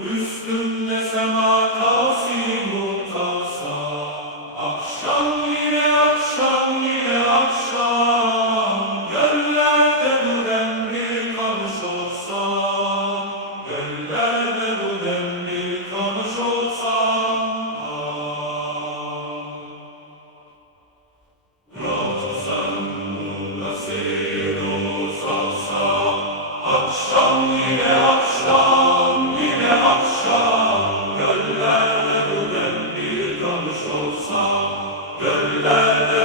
üstün Gönderler